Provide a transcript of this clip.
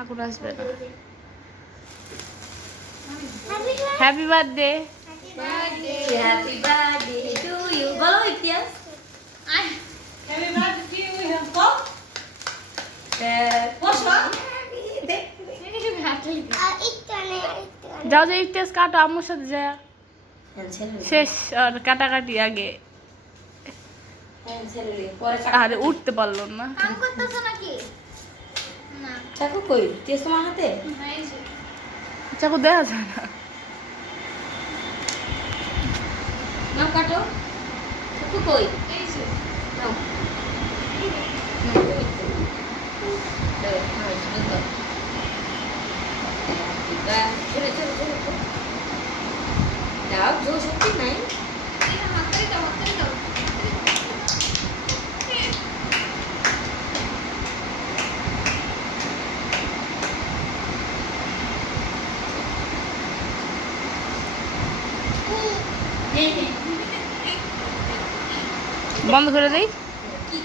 আগুন আসবে না। Happy birthday. Happy birthday to you. বলো ইতিহাস। Happy birthday to you. বসো। যাও যে ইফতেস কাটো আম্মুর সাথে যা। শেষ আর কাটাকাটি আগে। আরে উঠতে পারলো না। কাম করতেছ নাকি? না। চাকু কই? তেজ তোমার হাতে? এই যে। চাকু দেখা যায় না। নাও কাটো। চাকু কই? এই যে। নাও। দাও জোর শক্তি নাই। এই হাতটাই দাও, হাতটাই দাও। বন্ধ করে দেই। কি